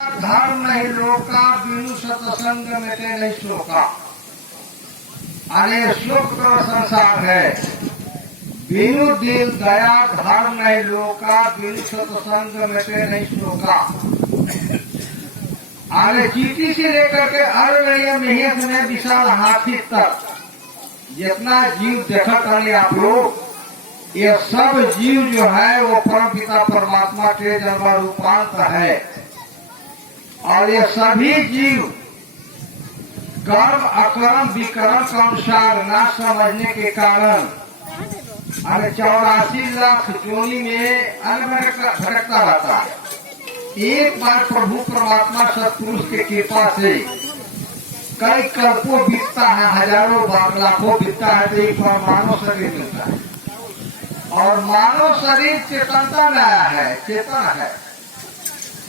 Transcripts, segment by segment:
धर्म नहीं लोका बिनु सत्संग मिटे नहीं शोका। अरे शोक का संसार है। बिनु दिल दया धर्म नहीं लोका बिनु सत्संग मिटे नहीं शोका। अरे चीटी से लेकर के अरण्य मेहत में विशाल हाथी तक जितना जीव देखा करें आप लोग, ये सब जीव जो है वो परम पिता परमात्मा के जन्म रूपांत है। और ये सभी जीव कर्म अकर्म विकर्म का अनुसार न समझने के कारण अरे 84 लाख जोनी में भटकता रहता है। एक बार प्रभु परमात्मा सत्पुरुष के कृपा से कई कल्पों बीतता है, हजारों लाखों बीतता है, तो एक बार मानव शरीर मिलता है। और मानव शरीर चेतनता में आया है, चेतन है।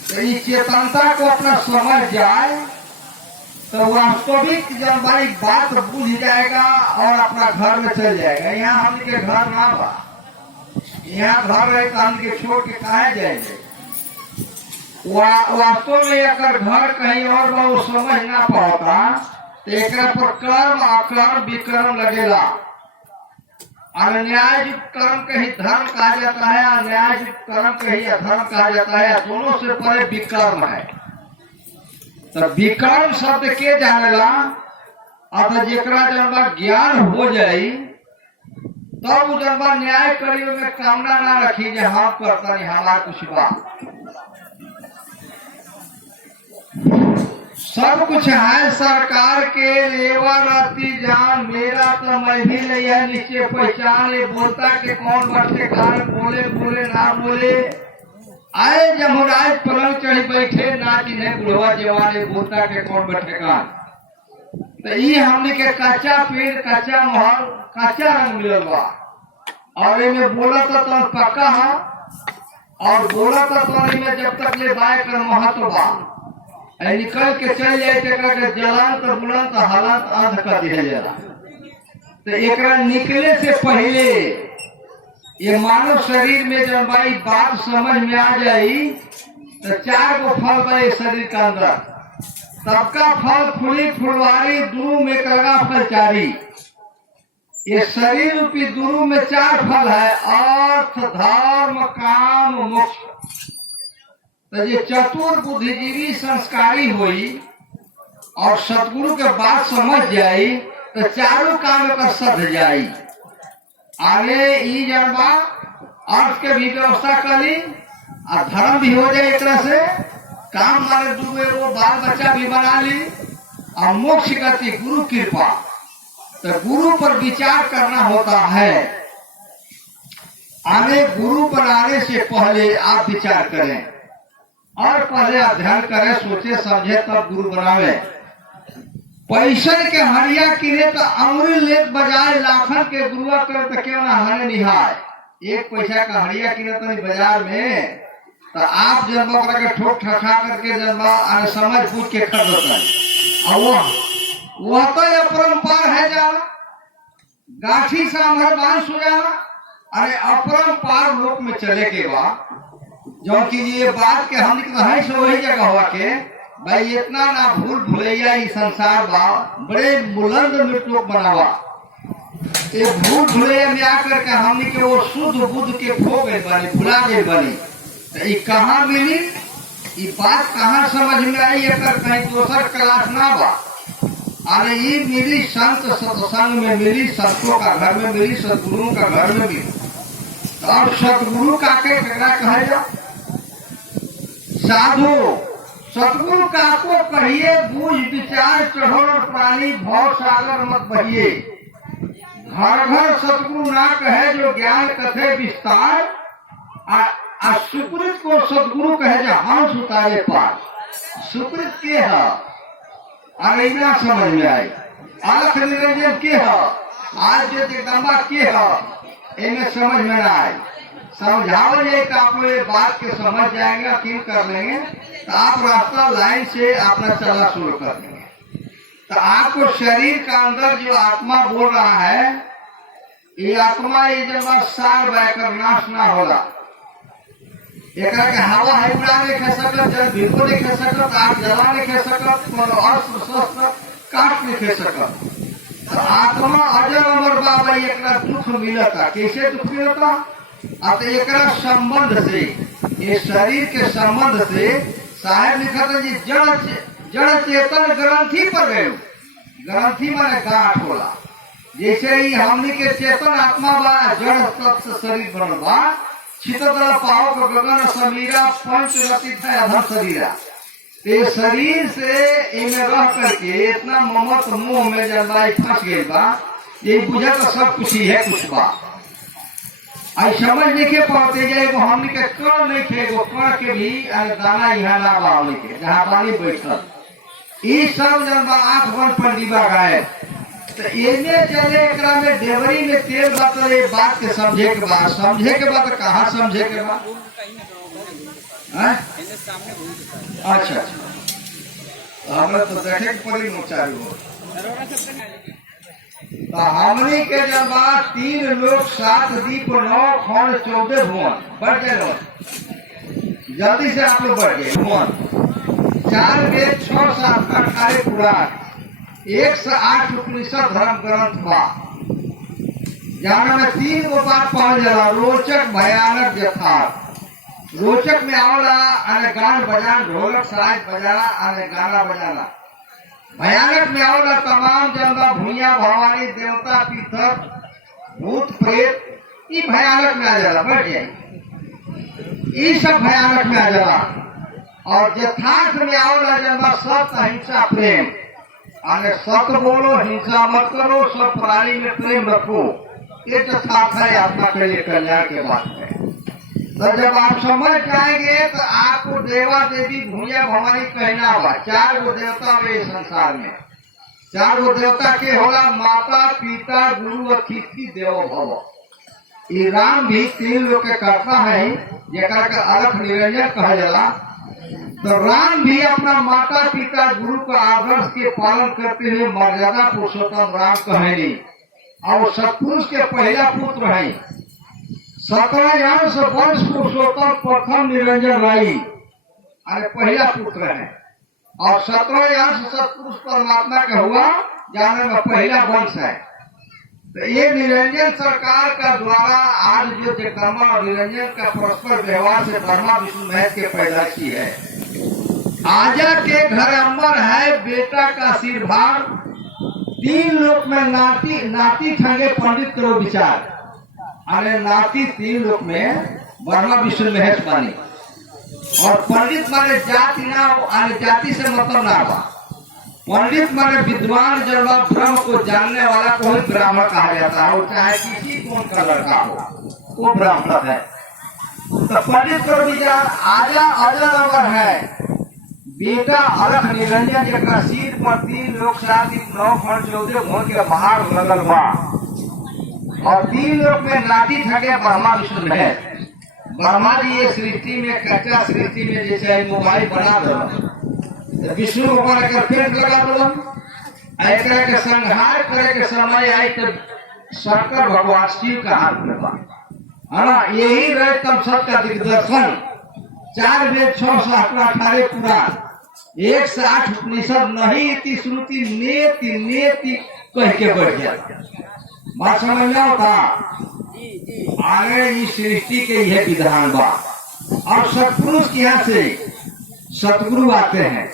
तो इस चेतनता को अपना समझ जाए तो वास्तविक जब भाई बात बुझ जाएगा और अपना घर में चल जाएगा। यहाँ हमके घर ना बा, यहाँ घर रहे तो हमके छोड़ के कहा जाएंगे। वास्तव में अगर घर कहीं और बा वो समझ ना पाता तो एक पर कर्म अकर्म विकर्म लगेगा। अन्याययुक्त कर्म कहीं धर्म कहा जाता है, अन्याययुक्त कर्म कहीं अधर्म कहा जाता है। दोनों से परे विकर्म है। तो विकर्म शब्द के जानेला अब जेकरा जब ज्ञान हो जाई तब तो जब न्याय करी में कामना ना रखी जे हम करता नहीं हमारा कुछ बात। सब कुछ है सरकार के लेवा रहती जान, मेरा तो मैं भी लिया नीचे पहचान ले। बोलता के कौन बढ़ते कारण बोले बोले ना बोले आए जमुराज पलंग चढ़ी बैठे ना जिन्हें बुढ़वा जवान बोलता के कौन बैठे कान। तो ये हमने के कच्चा पेड़ कच्चा महल कच्चा रंग मिलल बा। और इनमें बोला तो पक्का है और बोला तो इनमें जब तक ले बाय कर महत्व बा निकल के चल जाए के जलान तो बुलंद हालात अंध कर दिया जाला। तो एक निकले से पहले ये मानव शरीर में जब भाई बात समझ में आ जाई तो 4 गो फल बा शरीर के अंदर। सबका फल फूली फुलवारी दुरु में कलगा फल चारी। ये शरीर रूपी दुरु में 4 फल है, अर्थ धर्म काम मोक्ष। तो ये चतुर बुद्धिजीवी संस्कारी हुई और सतगुरु के बात समझ जाई तो चारों काम का सध जाई। आगे ई जनबा अर्थ के भी व्यवस्था करी और धर्म भी हो जाए, एक तरह से काम मारे वो बाल बच्चा भी बना ली और मोक्ष गति गुरु कृपा। तो गुरु पर विचार करना होता है। आगे गुरु बनाने से पहले आप विचार करें और पहले अध्ययन करें, सोचे समझे तब गुरु बनावे। पैसे के हरिया किने तो अमृत लेत बजाय लाखन के गुरुआ करे तो क्यों ना हरे निहाय। एक पैसा का हरिया किने तो बाजार में तो आप जब के ठोक ठखा करके जब समझ बूझ के खरीदता है। और वह तो अपरंपार है जाला गाठी सांभर बांस हो जाला। अरे अपरंपार लोक में चले के बाद जो कि ये बात के हम है सो वही जगह हुआ के भाई इतना ना भूल भुलैया ये संसार बा बड़े बुलंद मृत्यु बनावा। ये भूल भुलैया में आकर के हमने के वो शुद्ध बुद्ध के खो गए बनी, भुला गए बनी। तो ये कहाँ मिली, ये बात कहाँ समझ में आई, अगर कहीं दूसर क्लास ना बा। अरे ये मिली संत सत्संग में मिली, संतों का घर में मिली, सदगुरुओं का घर में मिली। और सतगुरु का के कहे जा साधु सतगुरु का को कहिए बूझ विचार चढ़ो और प्राणी भव सागर मत बहिए। घर घर सतगुरु ना कहे जो ज्ञान कथे विस्तार। सुकृत को सतगुरु कहे जा हंस उतारे पार। सुकृत के है अरे ना समझ में आए। अलख निरंजन के है आज जो जगदम्बा के है इन्हें समझ में ना आए। समझाओ जाए तो आप ये बात के समझ जाएंगे, यकीन कर लेंगे तो आप रास्ता लाइन से अपना चला शुरू कर देंगे। तो आपको शरीर का अंदर जो आत्मा बोल रहा है ये आत्मा ये जब सार बहकर नाश ना होला। एकरा के हवा है उड़ा नहीं खे सकत, जल बिल्कुल नहीं खे सकत, आग जला नहीं खे सकत, कोनो अस्त्र शस्त्र काट नहीं खे सकत। तो आत्मा अजर अमर बाबा एकरा दुख मिलता। कैसे दुख मिलता? अब एकरा संबंध से, ये शरीर के संबंध से साहेब लिखता जी जड़ चेतन ग्रंथि पर गए। ग्रंथि माने गांठ होला। जैसे ही हमनी के चेतन आत्मा बा, जड़ तत्व शरीर बनल बा, छितदल पाओ को गगन समीरा पंच रतित है अधर शरीरा। ते शरीर से इनमें रह करके इतना ममत मुंह में जलवाई फंस गई बा, ये बुझा तो सब कुछ ही है कुछ बा। आई समझ नहीं के पाते जाए वो हमनी के कण नहीं खे, वो कण के भी दाना यहाँ ना बा हमनी के जहाँ पानी बैठल ई सब जन बा आंख बंद पर दीवा गाय। तो इने चले एकरा में देवरी में तेल बात बात के समझे के बाद, समझे के बाद कहाँ समझे के बाद? अच्छा हमें तो देखे के पड़ी मोचारी हो। तो हमनी के जब 3 लोग 7 दीप 9 खंड 14 भुवन बढ़ गए। जल्दी से आप लोग बढ़ गए। भुवन 4 वेद 6 7 18 पुराण 108 उपनिषद धर्म ग्रंथ बा। जाना में 3 गो बात पावल जाला, रोचक भयानक यथार्थ। रोचक में आवला अने गान बजान ढोलक साज बजाना अने गाना बजाना। भयानक में आवला तमाम जनता भूया भवानी देवता पीतर भूत प्रेत, ई भयानक में आ जाला। बढ़ जाए ई सब भयानक में आ जाला। और यथार्थ में आवला जनता सत्य अहिंसा प्रेम, अने सत्य बोलो हिंसा मत करो, सब प्राणी में प्रेम रखो। ये यथार्थ है आत्मा के लिए कल्याण के बात है। तो जब आप समझ जाएंगे तो आपको देवा देवी भूया भवानी कहना होगा। 4 गो देवता हुए संसार में। 4 गो देवता के होला माता पिता गुरु अतिथि देवो भव। ये राम भी 3 लोग के करता है, जेकरा के अलख निरंजन कहा जाला। तो राम भी अपना माता पिता गुरु का आदर्श के पालन करते हुए मर्यादा पुरुषोत्तम राम कहेंगे। और सतपुरुष के पहला पुत्र है। 17 अंश वंश पुरुषोत्तम प्रथम निरंजन राई अरे पहला पुत्र है। और 17 अंश सतपुरुष परमात्मा का हुआ, जाने में पहला वंश है। तो ये निरंजन सरकार का द्वारा आज जो जगदम्बा और निरंजन का परस्पर व्यवहार से ब्रह्मा विष्णु महेश के पैदाइशी है। आजा के घर अंबर है बेटा का आशीर्वाद, 3 लोक में नाती नाती ठगे पंडित करो विचार। अरे नाती 3 लोक में ब्रह्मा विष्णु महेश मानी। और पंडित माने जाति ना, अरे जाति से मतलब ना हुआ। पंडित माने विद्वान जन्मा ब्रह्म को जानने वाला को ही ब्राह्मण कहा जाता है। चाहे किसी कौन का लड़का हो वो ब्राह्मण है। तो पंडित करो विचार आजा अजर अमर है बेटा अलख निरंजन, जरा सिर पर 3 लोक 7 9 खंड 14 भोर के बाहर लगल बा। और 3 लोक में नाती ठगे ब्रह्मा विष्णु महेश। ब्रह्मा जी ये सृष्टि में कच्चा सृष्टि में जैसे मोबाइल बना दो, तो विष्णु भगवान का पेड़ लगा दो। एक के संहार करे के समय आई तो शंकर भगवान शिव का हाथ में बा, है ना। यही रहे तब सबका दिग्दर्शन। 4 वेद 6 7 18 पुराण 108 उपनिषद नहीं इति श्रुति नेति नेति कह के बढ़ गया। बात समझ में होता आगे इस सृष्टि के यह विधान बा। और सतपुरुष के यहाँ से सतगुरु आते हैं।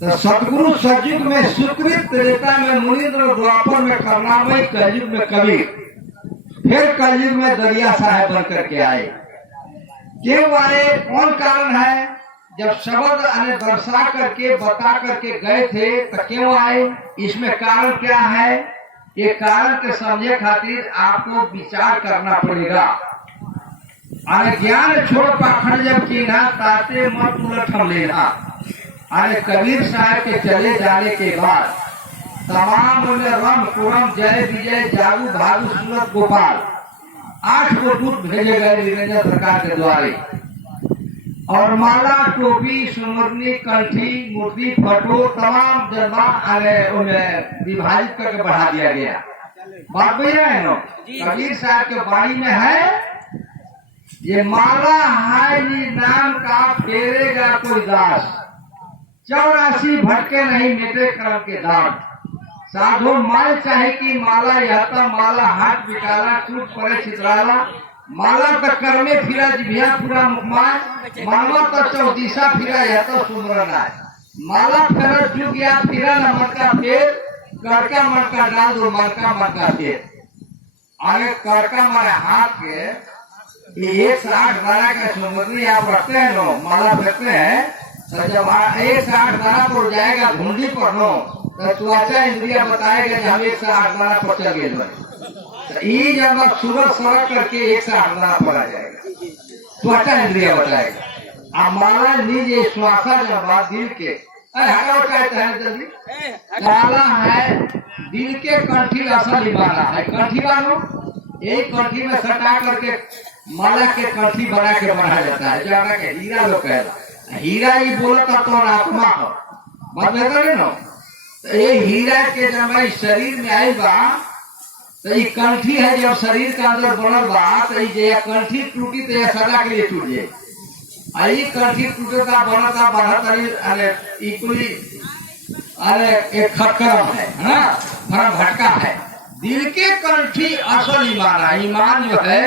तो सतगुरु सतयुग में सुकृत, त्रेता में मुनीन्द्र, द्वापर में करुणामय, कलयुग में कबीर, फिर कलयुग में दरिया साहेब बन करके आए। क्यों आए, कौन कारण है? जब शब्द अने दर्शा करके बता करके गए थे तो क्यों आए, इसमें कारण क्या है? ये कारण के समझे खातिर आपको विचार करना पड़ेगा। अरे ज्ञान छोड़ पाखंड जब कीना ताते मत उलट हम लेना। अरे कबीर साहब के चले जाने के बाद तमाम उन्हें रम कुरम जय विजय जागू भागू सूरत गोपाल 8 गो दूत भेजे गए निरंजन सरकार के द्वारे। और माला टोपी सुमरनी कंठी मूर्ति फोटो तमाम जन्मा उन्हें विभाजित करके बढ़ा दिया गया। बात भैया है नो, कबीर साहब के वाणी में है ये माला है नी नाम का फेरेगा कोई दास, 84 भटके नहीं मिटे कर्म के दाग। साधु माल चाहे कि माला यहता माला हाथ बिकाला टूट पड़े छितराला, माला तो कर्मे फिरा जिभिया पूरा मुखमाय, मानवा तो चौदिशा फिरा यह तो सुमरन आए। माला फेर जू गया फिरा न मन का फेर, करका मन का डाल दो मन का फेर। आगे करका मारे हाथ के 108 दाना का सुमरनी आप रखते हैं नो, माला फेंकते हैं तो जब 108 दाना पर जाएगा घुंडी पर नो, तो त्वचा इंद्रिया बताएगा कि हम 108 दाना पर चल गए। जब सूरज सड़क करके 108 दाना पर आ जाएगा, त्वचा इंद्रिया बताएगा। अब माला लीजिए श्वासा जब दिल के कहते हैं जल्दी माला है दिल के कंठी असल माला है। कंठी बानो एक कंठी में सटा करके माला के कंठी बना के बनाया जाता है, जाना के हीरा लोग कहला। हीरा ही बोलता तो आत्मा हो बात बेहतर है ना। तो ये हीरा के जब शरीर में आई बा तो ये कंठी है, जब शरीर के अंदर बनल बा तो ये कंठी टूटी तो ये सदा के लिए टूट जाए। आई कंठी टूटता बनता बढ़ता अरे इकुली अरे एक खटकरम है ना, फरम भटका है। दिल के कंठी असल ईमान है। ईमान जो है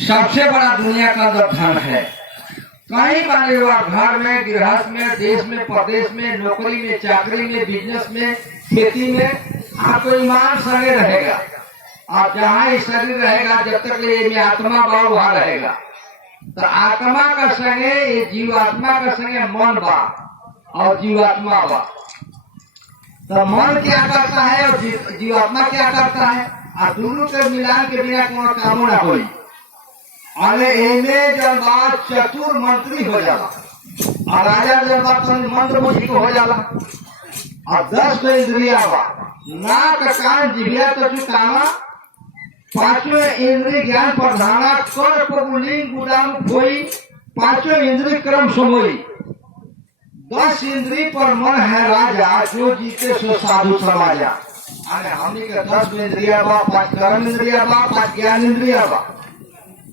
सबसे बड़ा दुनिया का अंदर धन है। कहीं बारे घर में, गृहस्थ में, देश में, प्रदेश में, नौकरी में, चाकरी में, बिजनेस में, खेती में आपको ईमान संगे रहेगा। और जहाँ ही शरीर रहेगा जब तक ये में आत्मा बा वहाँ रहेगा। तो आत्मा का संगे ये जीवात्मा का संगे मन बा और जीवात्मा बा। तो मन क्या करता है और जीवात्मा क्या करता है, और दोनों के मिलान के बिना कोनो काम ना होई। अरे इन्हें जब बात चतुर मंत्री हो जाला और राजा जब बात मंत्र मुझी हो जाला और 10 इंद्रिया बा, नाक कान जिभिया तो कामा, 5 इंद्रिय ज्ञान प्रधाना, कर पुलिंग गुदाम खोई, 5 इंद्रिय क्रम समोई, 10 इंद्रिय पर मन है राजा, जो जीते सो साधु समाजा। अरे हमने के 10 इंद्रिया बा, 5 कर्म इंद्रिया बा, 5 ज्ञान इंद्रिया बा।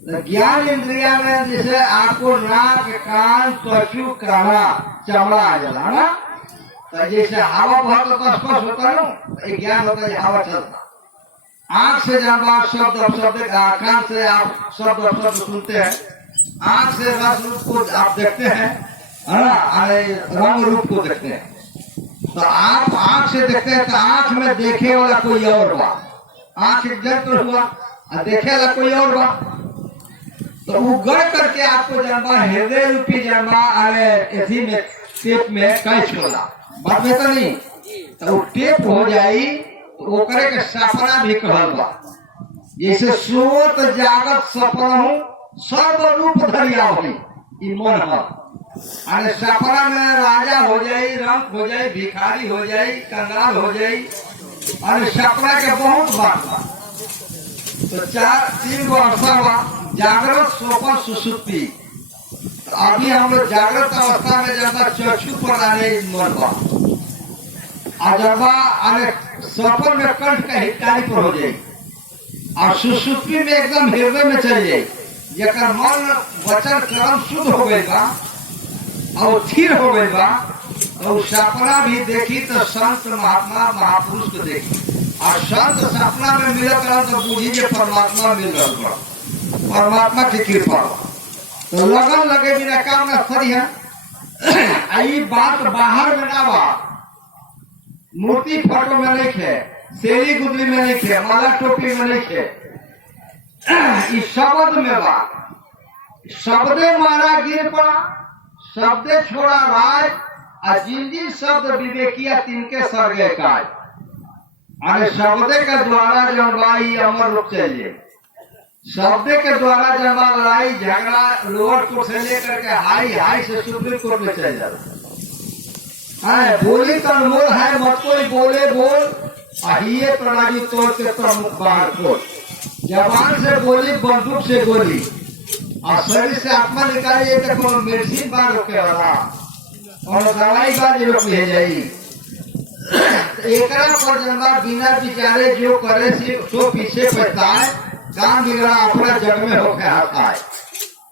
ज्ञान इंद्रिया में जैसे आपको नाक कान त्वचु काना चमड़ा आ जाला ना, तो जैसे हवा बहुत तो स्पर्श होता है ना, ज्ञान होता है हवा चलता। आंख से जब आप शब्द कान से आप शब्द सुनते हैं, आंख से रस रूप को आप देखते हैं है ना, रंग रूप को देखते हैं। तो आप आंख से देखते हैं तो आंख में देखे वाला कोई और बा, आंख जंत्र हुआ और देखे वाला कोई और बा। तो उगड़ करके आपको जन्मा हृदय रूपी जन्मा अरे एथी में टेप में कैच होला बात में तो नहीं, तो टेप हो जाई तो ओकरे के सपना भी कहल बा। जैसे सोत जागत सपना हूँ सर्व रूप धरिया हुई ई मन है। अरे सपना में राजा हो जाई, रंग हो जाई, भिखारी हो जाई, कंगाल हो जाई। अरे सपना के बहुत बात बा। तो 3 गो अवसर बा, जागृत, स्वप्न, सुषुप्ति। तो अभी हम लोग जागृत अवस्था में ज्यादा चक्षु पर आने मन बा, अरे स्वप्न में कंठ का हितकारी पर हो जाए और सुषुप्ति में एकदम हृदय में चल जाए। जकर मन वचन कर्म शुद्ध हो गई बा और स्थिर हो गई बा, तो सपना भी देखी तो संत महात्मा महापुरुष को देखी, और संत सपना में मिलत रहा तो बूझी परमात्मा मिल रहा बा, परमात्मा की कृपा। तो लगन लगे बिना काम न खड़ी है। आई बात बाहर में ना बा, मूर्ति फोटो में नहीं खे, सेली गुदली में नहीं खे, माला टोपी में नहीं खे, इस शब्द में बा। शब्दे मारा गिर पड़ा, शब्दे छोड़ा राज, और जिंदी शब्द विवेकिया तिनके सर्गे काज। अरे शब्दे के द्वारा जब बाई अमर रूप चलिए, शब्द के द्वारा जब लड़ाई झगड़ा लोअर कोर्ट से लेकर के हाई से सुप्रीम कोर्ट में चल जाता है। बोली तो अनमोल है, मत कोई बोले बोल, अहिए प्रणाली तोड़ के प्रमुख बाहर कोर्ट। जबान से बोली, बंदूक से गोली, और शरीर से आत्मा निकालिए तो कोनो मेडिसिन बार रोके वाला और दवाई बार रोक ले जाई। एकरा पर जन्मा बिना विचारे जो करे सो पीछे पछताए, काम बिगड़ा अपना जग में होके आता है।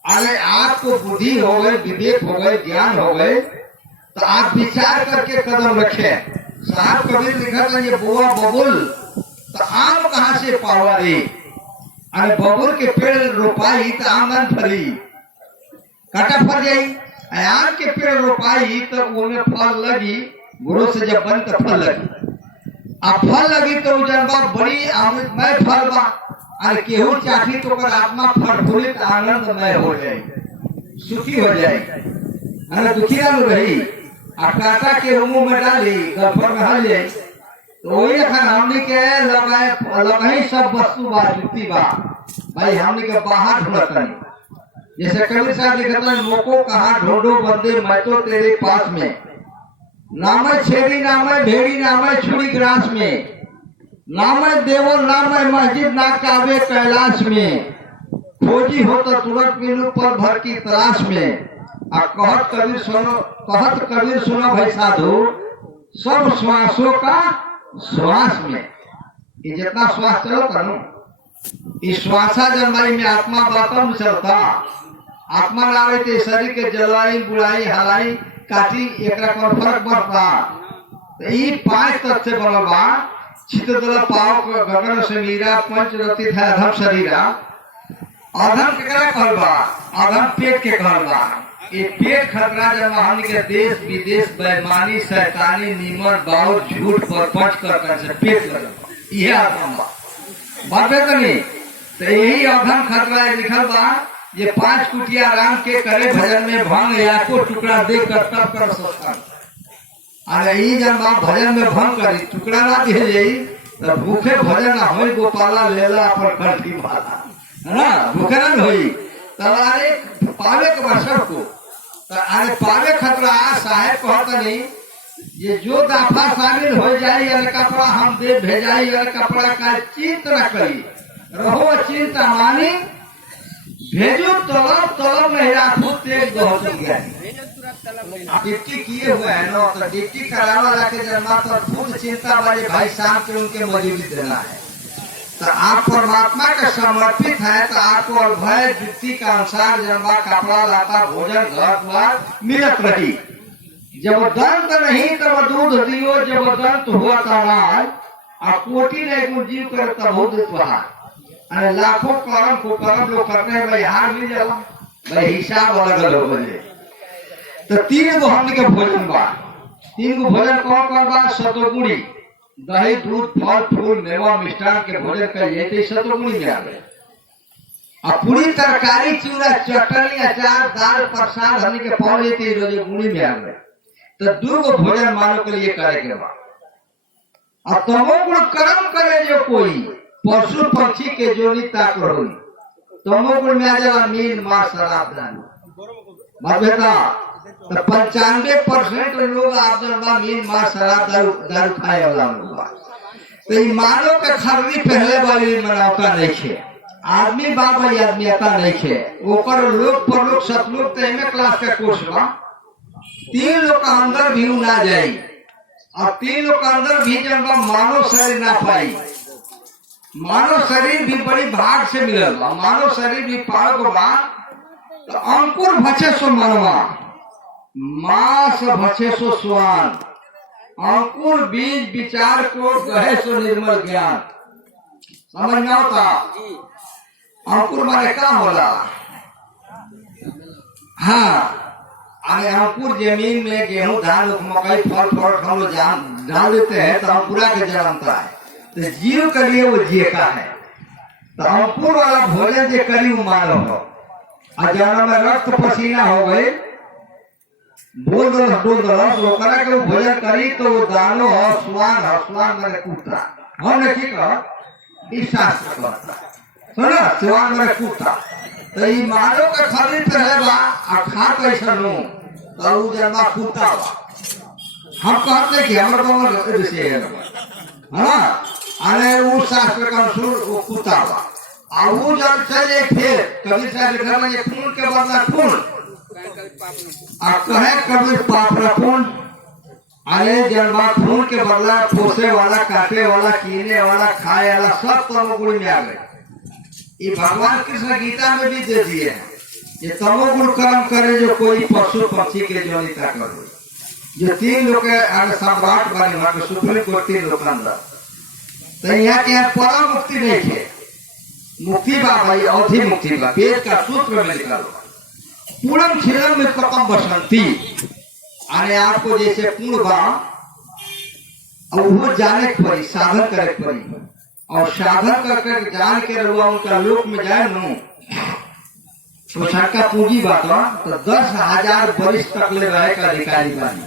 अरे आपको बुद्धि हो गई, विवेक हो गए, ज्ञान हो गए, तो आप विचार करके कदम रखें। साहब कबीर लिखा था ये बुआ बबुल तो आम कहाँ से पावा रे, अरे बबुल के पेड़ रोपाई तो आमन फली काटा फल जाई, आम के पेड़ रोपाई तो उनमें फल लगी, गुरु से जब बन तो फल लगी, अब फल लगी तो जनबा बड़ी अमृतमय फल बा, अरे केहू चाठी तो कर आत्मा फलफुलित आनंदमय हो जाए, सुखी हो जाए, अरे दुखी ना रही। काटा के मुंह में डाली गफर में हल जाए, तो वही अखन हमने के लगाई सब वस्तु बा जुती बा भाई, हमने के बाहर ढूंढतनी। जैसे कबीर साहब लिखता है मोको कहा ढूंढो बंदे मैं तो तेरे पास में, नाम छेड़ी नाम भेड़ी नाम छुरी ग्रास में, नाम देवो नाम मस्जिद ना कावे कैलाश में, खोजी हो तो तुरंत मिलू पर भर की तलाश में। कहत कबीर सुनो भाई साधु, सब श्वासों का श्वास में, ये जितना श्वास चलो करो इस श्वासा जन्माई में आत्मा बातम चलता, आत्मा लावे तो शरीर के जलाई बुलाई हलाई काटी एक फर्क बढ़ता। तो ये 5 तत्व से बनवा चित्तदल पाव गगन से मीरा पंचरति था अधम शरीरा, अधम के कहलबा, अधम पेट के कहलबा। ये पेट खतरा जब हमने के देश विदेश बेईमानी शैतानी नीमर बाउर झूठ पर पंच कर से पेट कर ये अधम बात नहीं। तो यही अधम खतरा लिखल बा, ये 5 कुटिया राम के करे भजन में भंग या को टुकड़ा दे कर तब कर सकता। अरे ये जब आप भजन में भंग करी टुकड़ा ना दे जाई तो भूखे भजन ना हो, गोपाला लेला पर कल्टी वाला है ना, भूखे ना होई तब अरे पावे के बसर को, अरे पावे खतरा साहेब कहता नहीं, ये जो दाफा शामिल हो जाए अरे कपड़ा हम दे भेजाई, अरे कपड़ा का चिंता न करी रहो चिंता मानी, भेजो तलब तलब नहीं राखो तेज डिप्टी किए हुए है ना, तो डिप्टी करावा लाके जन्मा तो खुद चिंता वाले भाई साहब के उनके मजूरी देना है। तो आप परमात्मा के समर्पित है तो आपको भय वृत्ति का अनुसार जन्मा कपड़ा लाता भोजन घर द्वार मिलत रही। जब दंत नहीं तब दूध दियो, जब दंत हुआ तनाज आप कोटि नहीं जीव कर तब अरे लाखों कर्म को कर्म लोग करते हैं भाई, हार मिल जाला भाई, हिसाब अलग अलग हो जाए। तो 3 गो हमने के भोजन बा, 3 गो भोजन कौन कौन बा? सतोगुणी दही दूध फल फूल मेवा मिष्ठान के भोजन करिए सतोगुणी में आ गए। अब पूरी तरकारी चूड़ा चटनी अचार दाल प्रसाद हमने के पाव लेते रोज गुणी में आ गए। तो 2 गो भोजन मानो के लिए करे के बा। अब तमोगुण कर्म करे जो कोई पशु पक्षी के जोनी ताक रही, तमोगुण में आ जाला मीन मांस शराब दारू बेटा। तो 95% लोग आप जब मीन मांस शराब दारू खाए वाला लोग, तो मानो के खरनी पहले वाली मनावता नहीं खे, आदमी बाबा आदमी आता नहीं खे, ओकर लोग परलोक सतलोक तो एम क्लास का कोर्स बा। 3 लोग का अंदर भी ना जाये और 3 लोग का अंदर भी जब मानव शरीर ना पाई, मानव शरीर भी बड़ी भाग से मिलल, मानव शरीर भी पाग बा। तो अंकुर भचे सो मनवा, मास भचे सो स्वान, अंकुर बीज विचार को गहे सो निर्मल ज्ञान। समझ में आता? अंकुर माने क्या होला? हाँ, अरे अंकुर जमीन में गेहूं धान मकई फल फल हम लोग डाल देते हैं तो अंकुरा के जन्मता है। तो जीव के लिए वो जीता है। तो अंकुर वाला भोजन जो करी वो मानो हो, और जन्म में रक्त पसीना हो गए बोल दो के वो भोजन करी तो वो दानो हो स्वान मेरे कुत्ता हमने ठीक विश्वास करता सुना स्वान मेरे कुत्ता। तो ये मानो के खरीद पे है बा खा कैसा लो तो जन्मा कुत्ता बा। हम कहते कि हमारे विषय है ना, अरे वो शास्त्र का अनुसार वो कुत्ता बा। और वो जब चले फिर कबीर साहब लिखा ये खून के बदला खून आप कहे कबीर पाप खून। अरे जन्मा खून के बदला पोसे वाला काटे वाला कीने वाला खाए वाला सब तमोगुणी में आ गए। ये भगवान कृष्ण गीता में भी दे दिए हैं। ये तमोगुण कर्म करे जो कोई पशु पक्षी के जोनिता करो, जो 3 लोग के सम्राट बने वहां के सुप्रीम कोर्ट 3 लोग अंदर, तो यहाँ के यहाँ परम मुक्ति नहीं है। मुक्ति बा भाई, अवधि मुक्ति बा, वेद का सूत्र में लिखा लो, पूर्णम क्षीरम में कपम बसंती। अरे आपको जैसे पूर्ण बा और वो जाने के पड़ी, साधन करे पड़ी, और साधन करके जान के रहुआ उनका लोक में जाए नो तो सरका पूंजी बात तो 10,000 वर्ष तक ले रहे का अधिकारी बनी।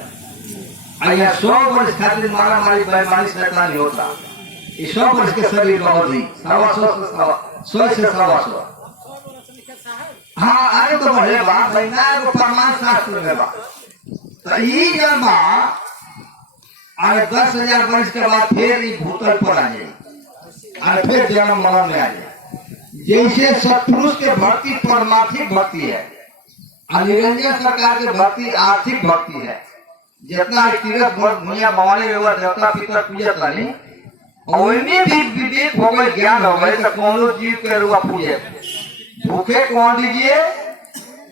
यहाँ 100 वर्ष खातिर मारा मारी बेईमानी शैतानी होता। 100 वर्ष के शरीर में अवधि 100 से 100। हाँ अरे तो बढ़े बा महीना प्रमाण शास्त्र में बा तो ये जन्मा अरे 10,000 वर्ष के बाद फिर ये भूतल पर आ जाए और फिर जन्म मरण में आ जाए। जैसे सत्पुरुष के भक्ति परमार्थिक भक्ति है, निरंजन सरकार की भक्ति आर्थिक भक्ति है। जितना तीर्थ भूमिया भवानी देवता पितर पूजत नहीं, भी विवेक हो गए, ज्ञान हो गए तो कौन जीव के रुआ पूजे। भूखे कौन दीजिए,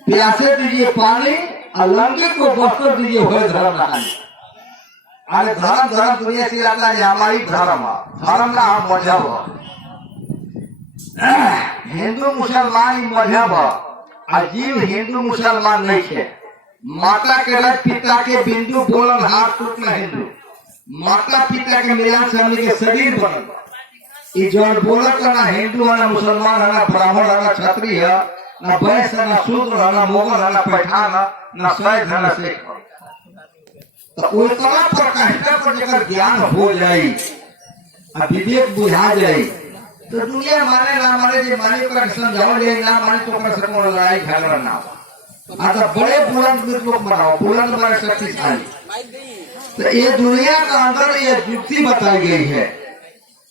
प्यासे दीजिए पानी, अलंगित को वस्त्र दीजिए, हो धर्म नहाने। अरे धर्म धर्म दुनिया से आता है, हमारी धर्म धर्म का हम मजहब है। हिंदू मुसलमान मजहब है, जीव हिंदू मुसलमान नहीं है। माता के रथ पिता के बिंदु बोलन हाथ टूटना हिंदू, माता पिता के मिलान से हमने के शरीर बनल। ये जो बोला का ना हिंदू है ना मुसलमान है ना ब्राह्मण है ना क्षत्रिय है ना वैश्य है ना शूद्र है ना मुगल है ना पठान है ना सैद है ना सिख। तो उतना प्रकाष्ठा पर जगह ज्ञान हो जाए, विवेक बुझा जाए तो दुनिया माने ना माने, जो माने को समझाओ ले ना माने तो से कौन लड़ाई झगड़ा ना हो। आता बड़े बुलंद लोग बनाओ, बुलंद बड़े शक्तिशाली। तो ये दुनिया का अंदर ये युक्ति बताई गई है,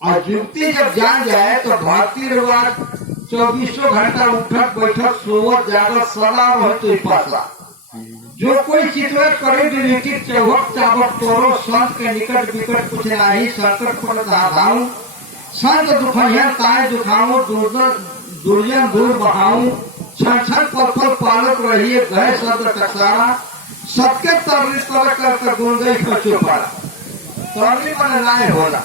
और युक्ति जब जान जाए तो भारतीय रिवाज 24 घंटा उठक बैठक सोवत जागत सदा रहे तो पासा। जो कोई चित्र करे रिलेटिव चौहक चावक तोरो संत के निकट विकट कुछ नाही, संकट पर धाऊ संत दुखिया ताय दुखाऊ, दुर्जन दूर बहाऊ, क्षण क्षण पत्थर पालक रहिए गए शब्द टकसारा, सबके तरली तर कर गुण गई खचो पारा। तरली मन लाए होला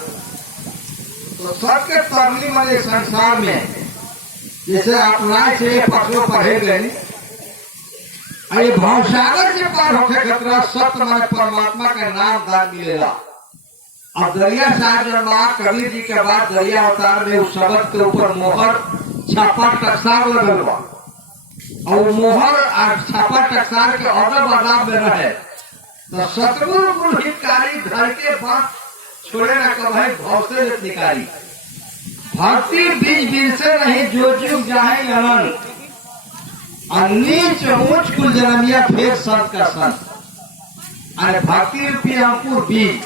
तो सबके तरली मन संसार में जैसे अपनाए से पशु पढ़े गए, अरे भावसागर से पार होके खतरा सत्य मन परमात्मा के नाम दान मिलेगा। अब दरिया साहब जन्मा कबीर जी के बाद दरिया अवतार में उस शब्द के ऊपर मोहर छापा टकसार लगल बा, और मोहर छापा टकसार के अदब अदाब में रहे तो सतगुरु गुरु हितकारी धर के बात छोड़े न कभी भाव से निकारी। भक्ति बीज बीज से नहीं जो जुग जाए अनंत, नीच ऊंच कुल जन्मिया फिर संत का संत। अरे भक्ति रूपी अंकुर बीज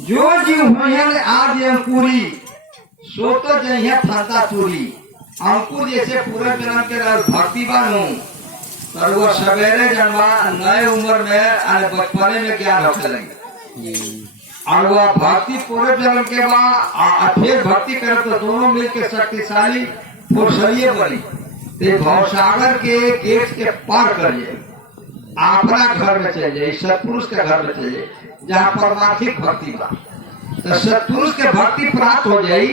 जो जीव हुए आज अंकुरी सो तो जइए फलता चूरी। अंकुर जैसे पूरे जन्म के भक्ति बानू तो वो सवेरे जन्मा नए उम्र में बचपने में ज्ञान होने लगे, और वह भक्ति पूरे जन्म के बाद फिर भक्ति करे तो दोनों मिलकर शक्तिशाली फुर्सलिए बनी। भवसागर के गेट के पार करिए, अपना घर में चले जाए, सत्पुरुष के घर में चले जाए जहाँ परमार्थिक भक्ति बा। तो सत्पुरुष के भक्ति प्राप्त हो जाये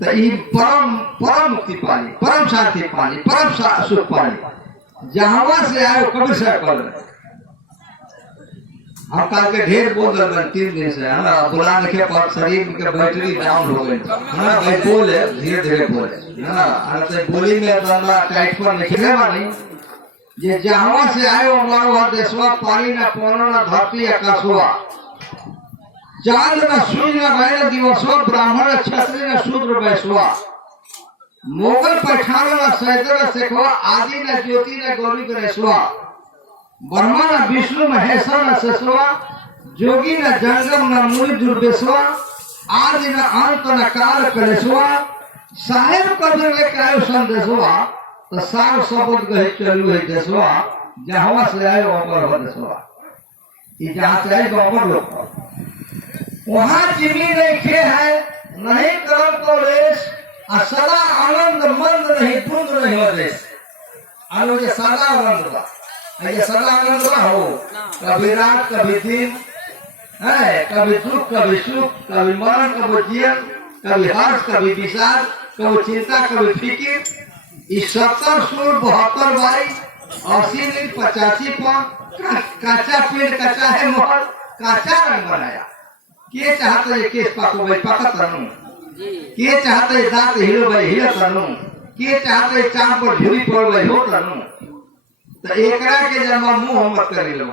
तो ये परम परम मुक्ति पानी, परम शांति पानी, परम सुख पानी। जहां से आए कभी से कर रहे हम कल के ढेर बोल रहे 3 दिन से है ना, बुला लिखे पर शरीर के बैटरी डाउन हो गई है ना, भाई बोले धीरे धीरे बोले है ना, बोली में टाइट पर लिखे वाली ये जहां से आए हमारा देशवा पानी न कोनो न धरती आकाशवा, चांद न सूर्य न भय न दिवसवा, ब्राह्मण क्षत्रिय न शूद्र वैश्वा, मोगल पठान न सैदर न शेखवा, आदि न ज्योति न गौरी गणेशवा, ब्रह्मा न विष्णु महेश्वर न शशवा, जोगी न जंगम न मुनि दुर्वेशवा, आदि न अंत न काल कलेशवा, साहेब कबीर ले कायो संदेशवा, तो सार सबूत गए चलू है देशवा, जहां से आए वहां हो देशवा। ये जहां से आए वहां लोग वहां जिमी नहीं खे है नहीं कर्म को लेश आ सदा आनंद मंद नहीं द्वंद नहीं हो देश आनंद ये सदा आनंद बा ये सदा आनंद बा हो कभी रात कभी दिन है कभी दुख कभी सुख कभी मरण कभी जीवन कभी हर्ष कभी विषाद कभी चिंता कभी फिक्र इस 70 सूर 72 22 80 नील 85 पर काचा पेड़ कच्चा है मोहर काचा रंग बनाया के चाहता है केस पाको भाई पाका तनु के चाहता है दांत हिलो भाई हिलो तनु के चाहता है चांद पर झुरी पड़ भाई हो तनु तो एकरा के जन्म मुंह मत करी लो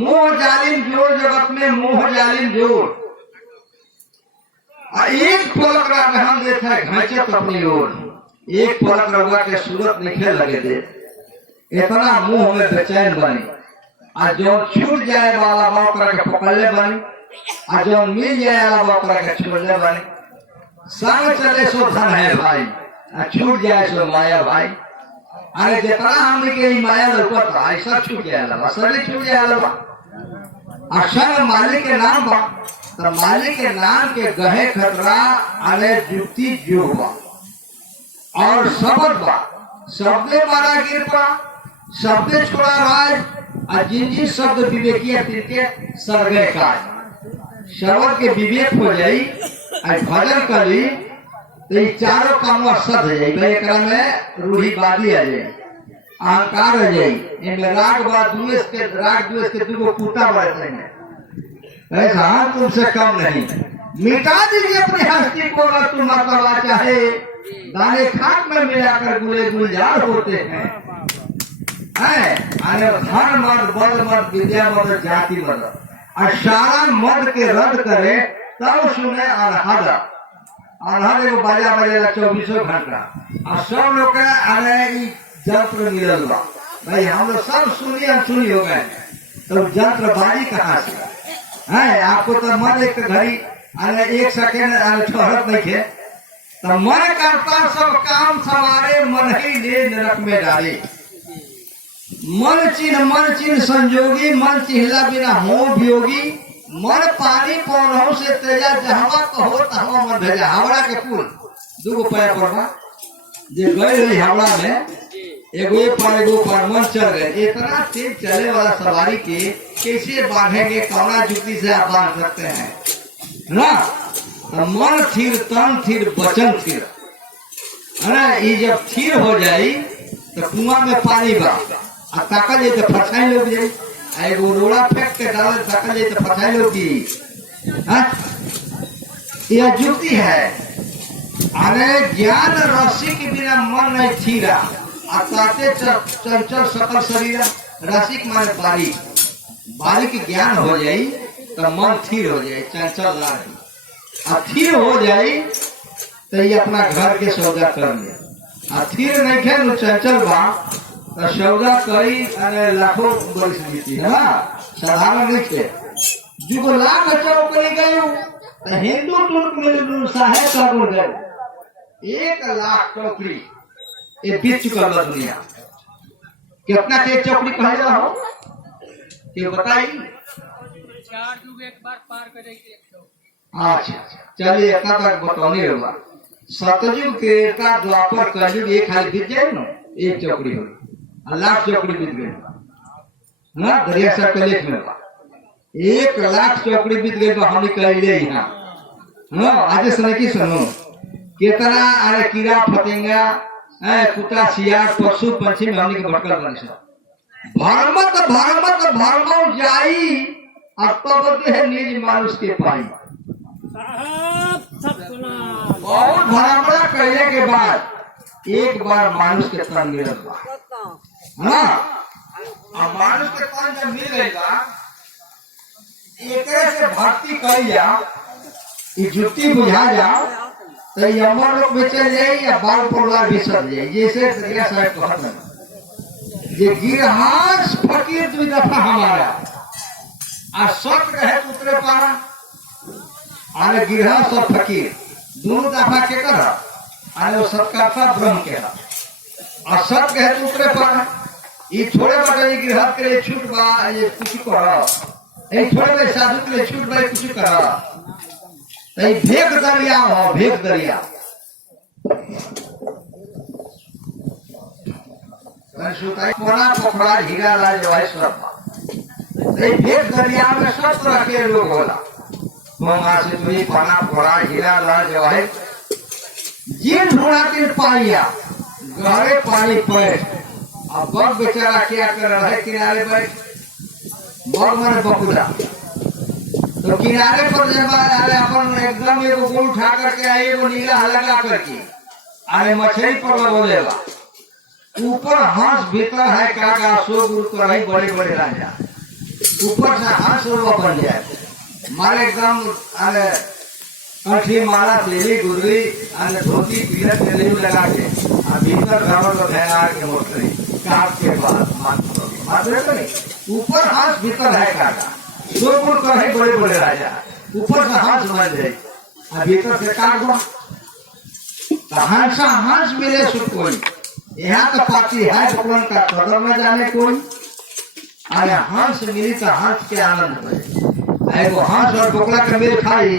मोह जालिम जोर जगत में मोह जालिम जोर एक पलक हम देखा है घाचे तो अपनी ओर एक पलक रवा के सूरत निकले लगे दे इतना मुंह में बेचैन बनी आज जो छूट जाए वाला बकरा के पकड़ले बनी आज जो मिल जाए वाला बकरा के छोड़ले बनी संग चले सो धन है भाई छूट जाए सो माया भाई अरे जितना हमने के माया लौकत था ऐसा छूट जाए सभी छूट जाए अक्षर मालिक के नाम बा तो मालिक के नाम के गहे खतरा अरे जुक्ति जो बा और शब्द बा शब्दे मारा गिर पा शब्दे छोड़ा राज जिन शब्द विवेकी तृतीय सर्गे का शब्द के विवेक हो जाई भजन करी तो ये चारों काम सद हो जाए एक में रूढ़ीवादी आ जाए अहंकार हो जाए इनमें राग द्वेष के दुगो पूता बढ़ते हैं ऐसा तुमसे कम नहीं मिटा दीजिए अपनी हस्ती को अगर तुम मरतबा चाहे दाने खाक में मिलाकर गुले गुलजार होते हैं धन मर्द बल मर्द विद्या मर्द जाति मर्द और सारा मर्द के रद्द करे तब सुने अनहद अनहद एगो बाजा बजेला 24 घंटा और सब लोग के जंत्र मिलल बा भाई हम लोग सब सुनी अनसुनी हो गए तो जंत्रबाजी कहाँ से है आपको तो मन एक घड़ी एक सेकेंड ठहरत नहीं थे तो मन करता सब काम सवारे मन ही ले नरक में डाले मन चिन्ह संजोगी मन चिहला बिना हो वियोगी मन पानी पौनों से तेजा जहवा कहो तहवा मन भेजा हावड़ा के पुल दूगो पैर पड़वा जे गए रही हावड़ा में एगो पर मन चल गए इतना तेज चले वाला सवारी के कैसे बांधेंगे कौना जुक्ति से आप बांध सकते हैं ना तो मन थिर तन थिर वचन थिर है ये जब थिर हो जाई तो कुआं में पानी बा आ ताकल जाए तो फसाई लोग जाए एगो रोड़ा फेंक के डाले ताकल जाए तो फसाई लोग यह जुक्ति है अरे ज्ञान रस्सी के बिना मन नहीं थिरा आते चंचल सकल शरीर रसिक माने बारीक ज्ञान हो जाई तो मन थिर हो जाए चंचल ना रही थिर हो जाई तो ये अपना घर के सौदा कर ले थिर नहीं खे चंचल बा तो सौदा करी अरे लाखों बरिस बीती है साधारण नहीं थे जो लाख चौकड़ी गए तो हिंदू तुर्क मिल साहे करोड़ गए 1 लाख चौकड़ी ये बीत चुका दुनिया कितना के चौकड़ी कहला हो ये बताई 4 युग एक बार पार करेगी अच्छा चलिए इतना तक बताने होगा सतयुग के का द्वापर कलयुग एक हाल बीत जाए ना एक चौकड़ी हो लाख चौकड़ी बीत गई ना दरिया से कलेख में 1 लाख चौकड़ी बीत गई तो हम कहले यहाँ आज सुने की सुनो कितना अरे कीड़ा फतिंगा कुत्ता सियार पशु पंछी में हमने के भटकल बने भरमत जाई अब तो है निज मानुष के पाई बहुत भरमड़ा कहने के बाद एक बार मानुष के तन मिलत बा अब मानुष के तन जब मिल गएगा एक से भक्ति करी जाओ जुक्ति बुझा जाओ तो यमर लोग में चल जाए या बाल परिवार भी सर जाए जैसे दरिया साहब कहते हैं ये गिरहास फकीर 2 दफा हमारा आ शक रहे उतरे पारा अरे गिरहास और फकीर दोनों दफा के कर अरे वो सत्कर्ता ब्रह्म के और सत कहे उतरे पारा ये थोड़े बटे गिरहास के लिए छूट बा ये कुछ करो ये थोड़े बड़े साधु के लिए छूट बा कुछ करो भेक दरिया हो भेक दरिया सुताई कोना पोखरा हीरा ला जो है सब भेद दरिया में सब तरह के लोग होला मोंगा सितुई पाना पोखरा हीरा ला जो है जिन ढूंढाते पाइया गहरे पानी पे अब बग बेचारा क्या कर रहा है किनारे पर बग मन बकुला तो किनारे पर जब अरे अपन एकदम एगो गोल उठा करके आए एगो नीला लगा करके अरे मछली पर बोलेगा ऊपर हंस भीतर है काका सो गुरु तो रही बड़े बड़े राजा ऊपर से हंस वो बन जाए मारे एकदम अरे कंठी माला तेली गुदरी अरे धोती पीलक तेली लगा के भीतर घरों को भैंगार के मोटरी काट के बाद मात्र तो नहीं ऊपर हंस भीतर है काका सो गुरु तो रही बड़े बड़े राजा ऊपर से हंस बन जाए भीतर से काट दो हंसा हंस मिले सो कोई यहाँ तो पाती है भगवान का कदर न जाने कोई अरे हंस मिली तो हंस के आनंद में एगो हंस और बोकला के मेल खाई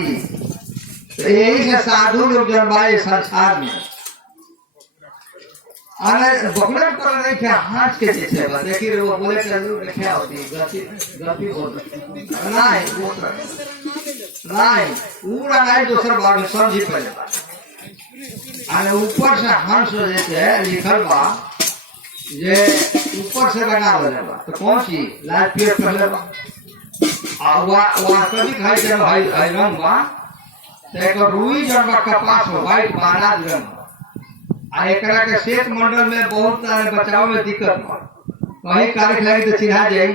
तो यही से साधु लोग जन्माए संसार में अरे बोकला पर देखे हंस के जैसे देखिए वो बोले क्या होती गति गति होती नहीं पूरा नहीं दूसरा बार में समझी पड़ेगा अरे ऊपर से हंस जैसे लिखल बा जे ऊपर से लगा बा तो कौन सी लाल पियर पहले बा कभी खाई जब हाई रंग बा तो एक रुई जब कपास हो वाइट बाना रंग आ एकरा के शेत मंडल में बहुत बचाव में दिक्कत बा कहीं कारख लगी तो चिन्हा जाये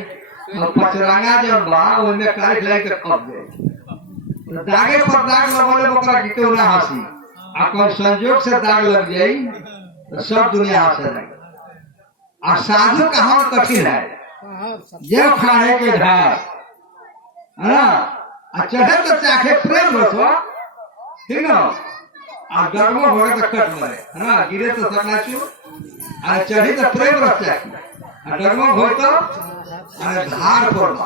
और पचरंगा जब बा उनमें कारख लगी तो कब जाये दागे पर दाग लगोले बकरा कितो ना हंसी अपन संजोग से दाग लग जाये तो सब दुनिया हंस लगे और साधु कहाँ कठिन है जब खाने के धार है ना चढ़े तो चाहे प्रेम रसो ठीक ना और गर्मो हो तो कट मरे है ना गिरे तो सकनाचू और चढ़ी तो प्रेम रस चाहिए और गर्मो हो तो धार पर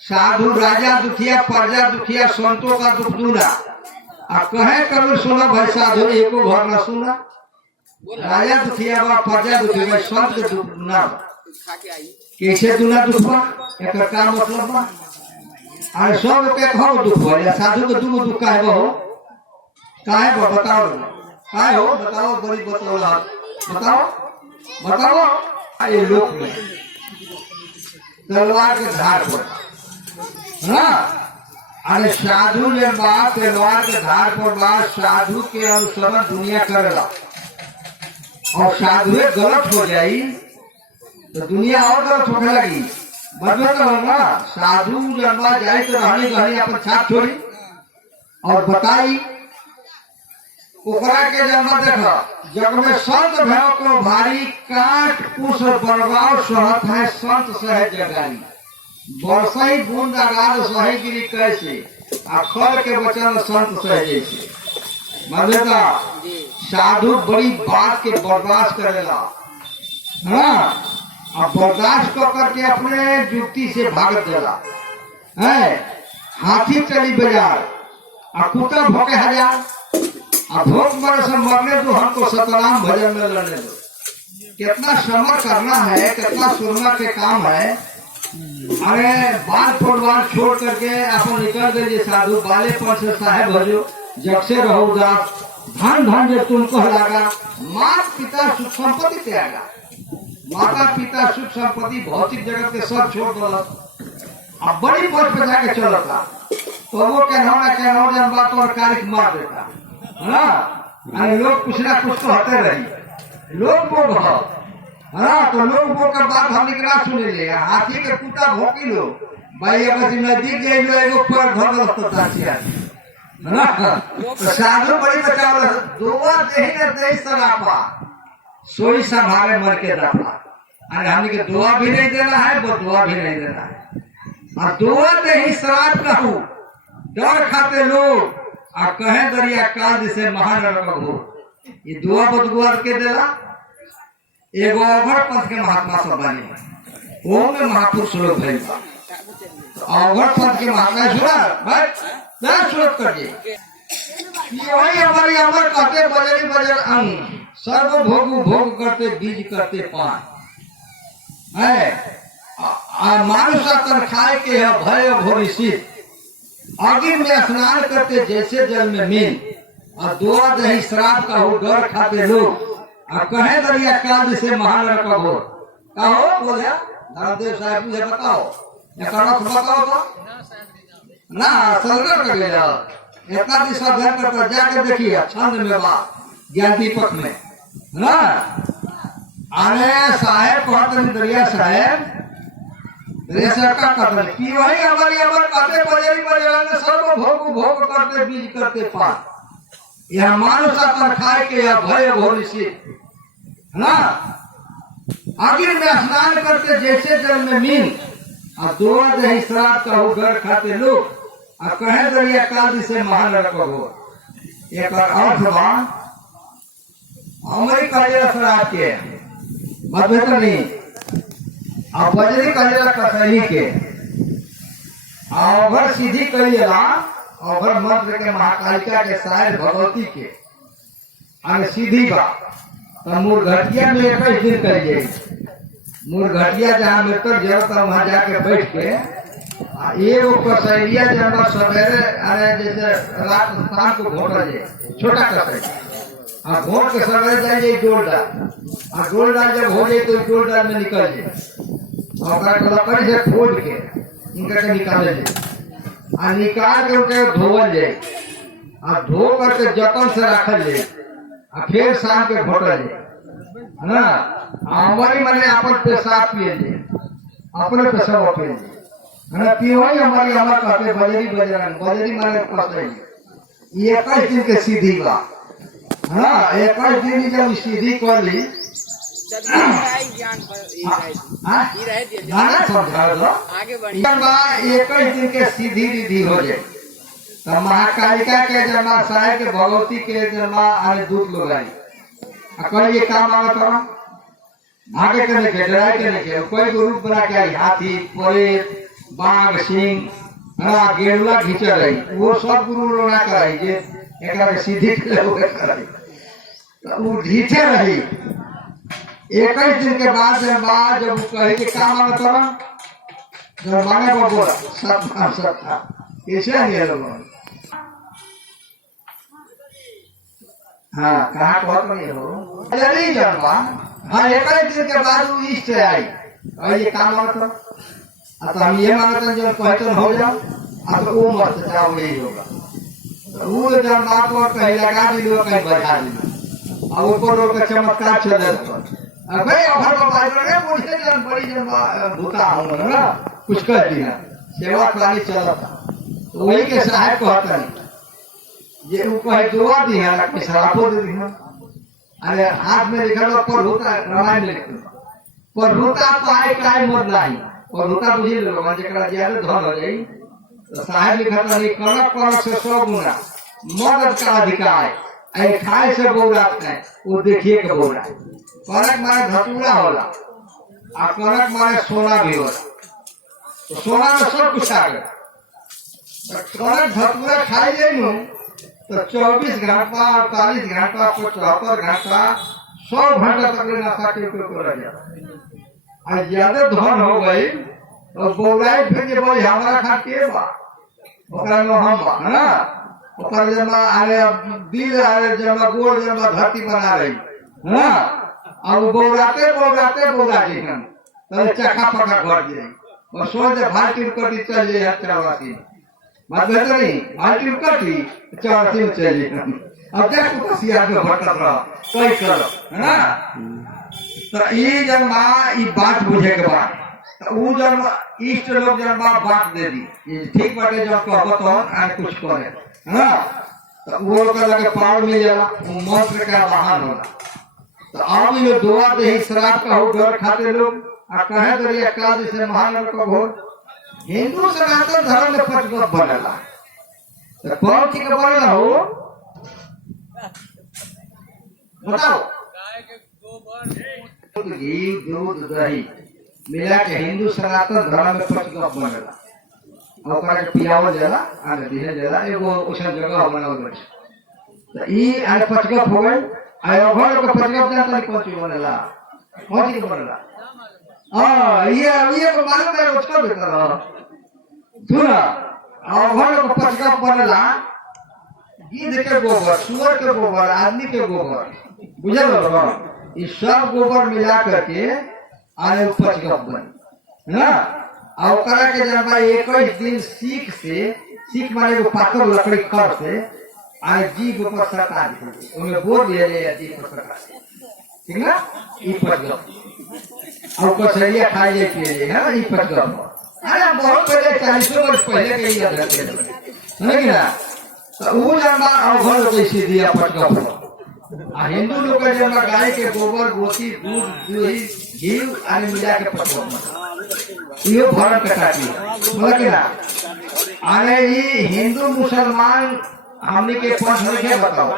साधु राजा दुखिया प्रजा दुखिया संतों का दुख दूरा आ कहे कभी सुना भाई साधु एको घर न सुना राजा दुखिया बा प्रजा दुखी बा संत के दुख ना कैसे दुना दुख बा एक का मतलब बा अरे सब के घर दुख बा या साधु के दुख दुख काहे बा हो काहे बा बताओ काहे हो बताओ बड़ी बताओ बताओ ये लोक में तलवार के धार पर हाँ अरे साधु ने बात तलवार के धार पर बात साधु के अनुसरण दुनिया करेला और साधु गलत हो जाई तो दुनिया और गलत होने लगी बदल तो होगा साधु जन्मा जाए तो रहनी रहनी अपन छाप छोड़ी और बताई ओकरा के जन्म देखा जग में संत भय को भारी काट कुश बरगाव सहत है संत सह जगाई बरसई बूंद आगार सही गिरी कैसे अखर के वचन संत सह जैसे मतलब साधु बड़ी बात के बर्दाश्त करेला हाँ अब बर्दाश्त करके अपने जुक्ति से भागत देला है हाथी चली बाजार और कुत्ता भोके हजार और भोग मर से मरने दो हमको सतनाम भजन में लड़ने दो कितना श्रम करना है कितना सुरमा के काम है अरे बाल फोड़वार छोड़ करके अपन निकल गए साधु बाले पर से साहेब भजो जग से रहो उदास धन धन जब तुमको लगा माता पिता सुख संपत्ति त्यागा माता पिता सुख संपत्ति भौतिक जगत के सब छोड़ दो अब बड़ी पद पे जाके चलता तो वो कहना जन बात और कार्य मार देता है अरे लोग कुछ ना कुछ तो हटे रही लोग वो तो लोग वो का बात हम निकला सुने ले हाथी के कुत्ता भोंकी लो भाई अगर नजदीक गए लो एगो पर घर लगता तो साधु बड़ी बचाव दुआ देही न देही सरापा सोई संभाले मर के दफा अरे हमने के दुआ भी नहीं देना है वो दुआ भी नहीं देना है और दुआ देही शराब कहूँ डर खाते लोग आ कहे दरिया काल जिसे महान हो ये दुआ बदुआ के देला एगो अवघड़ पंथ के महात्मा सब बने वो में महापुरुष लोग भइल अवघड़ पंथ के महात्मा सुना बस श्लोक कर दिए वही हमारी अमर कहते बजरी बजर अंग सर्व भोग भोग करते बीज करते पान है मानुष तन खाए के है भय भोरी शीत आगे में स्नान करते जैसे जल में मीन और दुआ दही श्राप का हो डर खाते लोग और कहे दरिया काल से महानर का हो कहो बोले धर्मदेव साहब मुझे बताओ ये बताओ तो ना सरल कर ले जाओ इतना दिशा ध्यान करता जाकर देखिए छंद में बात ज्ञान दीपक में ना आने साहेब कहते दरिया साहेब रेशा का कदम की वही हमारी अमर कहते बजरी बजरंग सर्व भोग भोग करते बीज करते पान यह मानुष पर खाए के यह भय भोरी से ना आगे में स्नान करते जैसे जल में मीन और दुआ दही श्राप का हो घर खाते लोग और कहे दरिया काल से महान रखो एक अर्थ बा हमारी कहेला श्राप के बात बेहतर नहीं और बजरी कहेला कसैली के और सीधी कहेला और मंत्र के महाकालिका के शायद भगवती के अगर सीधी बा तो मुरघटिया में एक दिन करिए मुरघटिया जहाँ मिलकर जब तक वहाँ जाके बैठ के एगो कसैलिया जब सवेरे अरे जैसे रात शाम को घोटा जाए छोटा कसैलिया घोट के सवेरे जाइए डोल डाल और डोल डाल जब हो जाए तो डोल डाल में निकल जाए और लकड़ी से खोद के इनका के निकाले जाए और निकाल के उनके धोवल जाए और धो करके जतन से रखल जाए और फिर शाम के घोटल जाए है ना हमारी मैंने अपन पेशाब पिए जाए अपने पेशाब पिए जाए है ना पियो ही हमारी हमारे कहते बजरी बजरंग बजरी मैंने पसंद ये 21 दिन के सीधी बा है ना 21 दिन जब सीधी कर ली इक्कीस दिन के सीधी विधि हो जाए तो महाकालिका के जन्मा साय के भगवती के जन्मा आने दूध लगाई कोई ये काम आवा करो भागे के नहीं डराए के नहीं कोई रूप बना के आई हाथी परेत बाघ सिंह हाँ गेरुआ घींचा रही वो सब गुरु लोग ना कराई जे एक सीधी कराई तो वो घींचे रही 21 दिन के बाद जब वो कहे कि काम आवा करो जब माने को बोला सब था कैसे नहीं लोग हाँ कहा बहुत नहीं हो जल्दी जन्मा हाँ 21 दिन के बाद वो इष्ट आई और ये काम आवा करो तो हम ये मानते हैं जब पहचान हो जाओ अब वो मत जाओ यही होगा वो जब बात को कहीं लगा दी लोग कहीं बजा दी और ऊपर लोग का चमत्कार चले भाई अभर बाबा लगे मुझे जब बड़ी जब भूता हूँ ना कुछ कर दिया सेवा करानी चला था तो वही के साहब को हटा नहीं ये ऊपर दुआ दी है अपनी शराबों दे दी अरे हाथ में लिखा हुआ पर होता रामायण लिखते पर होता पाए काय मत नहीं और होता बुझे लोग जरा ज्यादा धन हो जाये तो साहेब लिखा था कड़क कड़क से 100 गुना मदद का अधिकार खाए से बोरात है वो देखिए के बोरा कड़क मारे धतूरा होला और कड़क मारे सोना भी होला तो सोना में सब कुछ आ गया कड़क धतूरा खाई जाए तो 24 घंटा 48 घंटा 75 घंटा 100 घंटा तक नशा के ऊपर रह जाता आज ज्यादा धन हो गई तो बोलाई फिर जे बोल हमारा खातिर बा ओकरा में हम बा ना ओकर जमा अरे दिल अरे जमा गोल जमा धरती बना रही ना अब बोलाते जी हम तो चखा पका घर जाए और सोच भाटी कटी चल जाए 84 बात बेहतर नहीं भाटी कटी 84 में चल जाए अब देख तो सिया के भटक रहा कोई करो है ना तो ये जन्मा ये बात बुझे के बाद तो वो जन्म इष्ट लोग जन्मा बात दे दी ठीक बाटे जब कहबत हो आ कुछ करे है तो वो लोग लगे पावर मिल जाला वो मंत्र का वाहन होला तो अब ये दुआ दही श्राप का हो डर खाते लोग आ कहे दरिया काल से महान का हो हिंदू सनातन धर्म में पटक बनेला तो कौन की का बनेला हो बताओ गाय के गोबर घी दूध दही मिला के हिंदू सनातन धर्म में पटक बनेला और पियावल जाला आगे दिहे जाला एगो उस जगह बनावल बचे तो ई आज पचगप हो गई आय अघर के पचगप जानता नहीं कौन चीज बनेला कौन चीज बनेला हां ये को मालूम है उसको भी करो सुना अघर के पचगप बनेला गिद्ध के गोबर सुअर के गोबर आदमी के गोबर बुझल हो ये सब गोबर मिला करके आने पचगप बन ना और ओकरा के जब 21 दिन सीख माने को पातर लकड़ी कर से आज जीभ ऊपर सटा दी उनमें बोल दिया जाए जीभ पर सटा ठीक ना ई पचगप और कसरिया खाए जाए पिए है ना ई पचगप अरे बहुत पहले 40 वर्ष पहले के याद रखे नहीं ना तो वो जमा अवघर कैसे दिया पचगप आ हिंदू लोग के जमा गाय के गोबर गोती दूध दही घी आदि मिला के पचगप ये भरण कटाती है बोला कि ना अरे ये हिंदू मुसलमान हमने के पंथ लिखे बताओ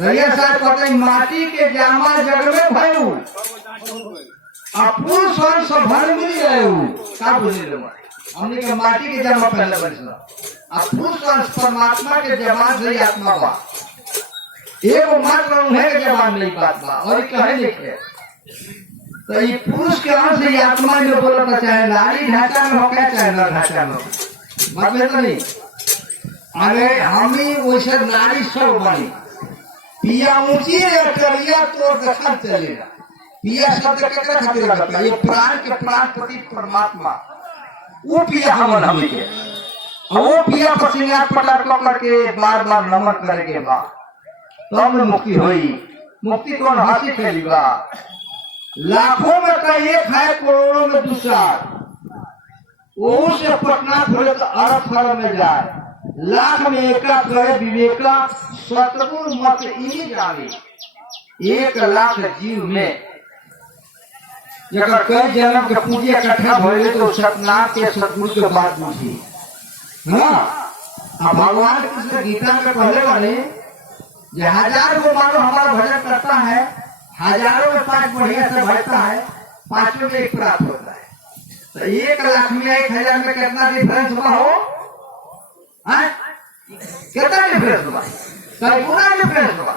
भैया साहब कहते हैं माटी के जामा जग में भयू अपुर स्वर सब भर मिल गए का बुझे हमने के माटी के जामा पहले बरसला अपुर स्वर परमात्मा के जबान से आत्मा बा एगो मात्र है के जबान नहीं बात बा और कहे लिखे तो ये पुरुष के अंश से आत्मा में बोलता चाहे नारी ढांचा में हो क्या चाहे ना ढांचा में बात में तो नहीं अरे हमी वैसे नारी सब बनी पिया ऊंची रे करिया तो देखा चलेगा पिया शब्द केकरा खातिर लगता है ये प्राण के प्राणपति परमात्मा वो पिया हवन हम के वो पिया पर सिंगार पटार करके बार बार नमन करे के बाद तब में मुक्ति हुई मुक्ति कौन हासिल करेगा लाखों में का एक है करोड़ों में दूसरा वो से पटना खोले तो अरब खरब में जाए लाख में एका करे विवेका सतगुरु मत इन्हीं जाने 1 लाख जीव में जगह कई जन्म के पूजे इकट्ठा भइले तो सतनाम के सतगुरु के बात पूछी हाँ अब भगवान कृष्ण गीता में पहले वाले जो 1000 को मानो हमारा भजन करता है हजारों में 5 बढ़िया से भजता है 5 में 1 प्राप्त होता है तो 1 लाख में 1000 में कितना डिफरेंस हुआ हो कितना डिफरेंस हुआ कई गुना डिफरेंस हुआ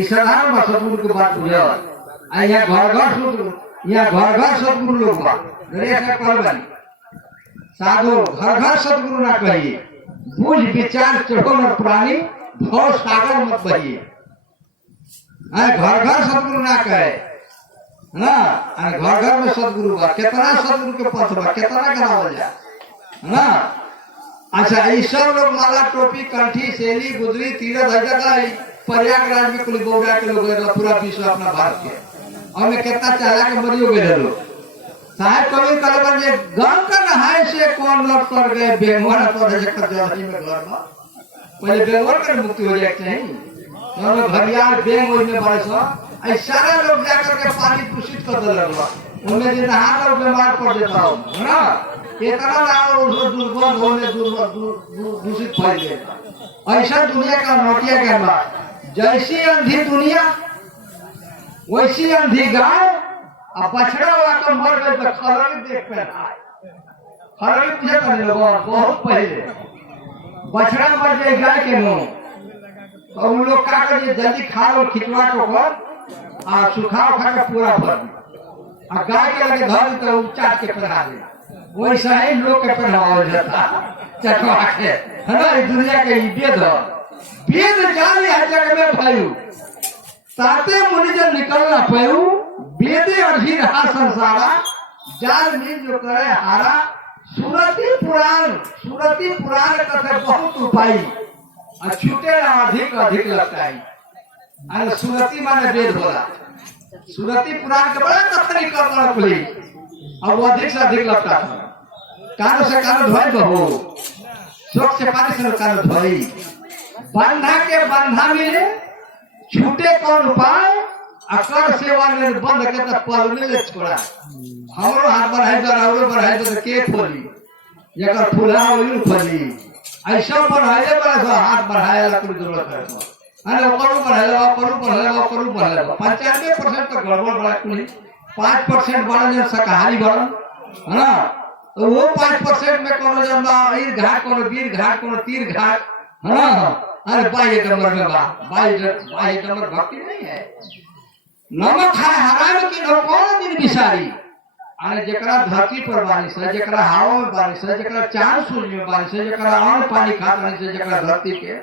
इस साधारण सतगुरु की बात बुझे यहाँ घर घर सतगुरु लोग साधो घर सतगुरु ना कहिए बुझ विचार चढ़ो न प्राणी भव सागर मत बहिए घर घर सतगुरु ना कहे ना घर में सतगुरु बा कितना सतगुरु के पथ बा कितना करावल जा ना अच्छा ये सब लोग माला टोपी कंठी सेली गुदरी तीरथ हर प्रयागराज में कुल गौरा के लोग पूरा विश्व अपना भारत के और मैं कितना चाला के मरियो गए लोग साहब कभी कल जे गांव का नहाए से कौन लोग कर गए बेंगवर कर जलहरी में घर में पहले बेंगवर कर मुक्ति हो जाए नहीं घड़ियाल बेंग में बरस सारा लोग जाकर के पानी दूषित कर दे लगवा उनमें जो नहा कर बीमार पड़ देता हो ना इतना दुर्गंध होने दूषित फैल गया ऐसा दुनिया का नोटिया के बाद जैसी अंधी दुनिया वैसी अंधी गाय अब बछड़ा वाला तो मर गए तो खरड़ी देख पे खरड़ी पूछे करने लगा बहुत पहले बछड़ा मर गए गाय के मुंह तो उन लोग क्या करिए जल्दी खा लो खिंचवा को कर सुखाओ खा के पूरा भर गाय के लगे घर तो चाट के पहना दे वैसा ही लोग के पहनावा जाता चटवा के है ना दुनिया के वेद जान है जग में भयू ताते मुनि जब निकलना पयू वेदे अधीन हा संसारा जाल में जो करे हारा सुरती पुराण कथे बहुत उपाय छूटे अधिक लगता है सुरती माने वेद बोला सुरती पुराण के बड़ा कथनी करना पड़ी अब वो अधिक से अधिक लगता है कान से कान धोई बहू शोक से पानी से कान धोई बंधा के बंधा मिले छूटे कौन उपाय अकर सेवा में बंद के तो पल में ले छोड़ा हमरो हाथ बढ़ाई दरावरो बढ़ाई तो के खोली जगर फुला ओली खोली ऐसा बढ़ाई बड़ा हाथ बढ़ाया लकड़ी जरूरत है अरे करू बढ़ाया 95% तो गड़बड़ बड़ा कुली 5% बड़ा जन शाकाहारी बड़ा है ना तो वो 5% में कोनो जन ईर घाट कोनो वीर घाट कोनो तीर घाट है ना अरे बाई डमर में बा बाई डमर भक्ति नहीं है। नमक खाए हराम की न कौन दिन बिसारी। अरे जकरा धरती पर बानी से, जकरा हवा में बानी से, जकरा चांद सूरज में बानी से, जकरा अन्न पानी खात बानी से, जकरा धरती के